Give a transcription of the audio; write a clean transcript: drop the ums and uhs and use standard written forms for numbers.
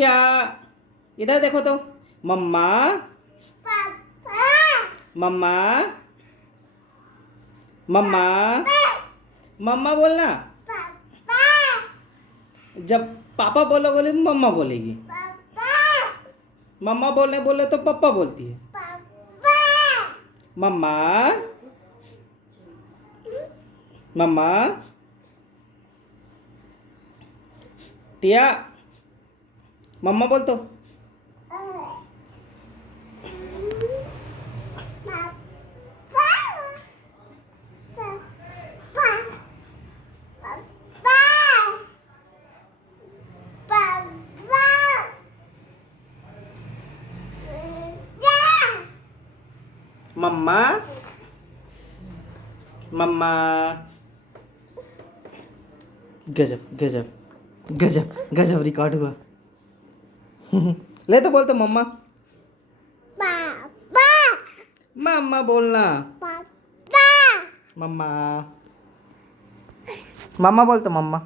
टिया इधर देखो तो। मम्मा मम्मा मम्मा मम्मा बोलना। जब पापा बोलोगे मम्मा बोलेगी। मम्मा बोलने बोले तो पापा बोलती है। मम्मा मम्मा टिया मम्मा बोल तो। मम्मा मम्मा गजब गजब गजब गजब रिकॉर्ड हुआ। ले तो बोल तो मम्मा मम्मा बोलना। मम्मा मम्मा बोल तो मम्मा।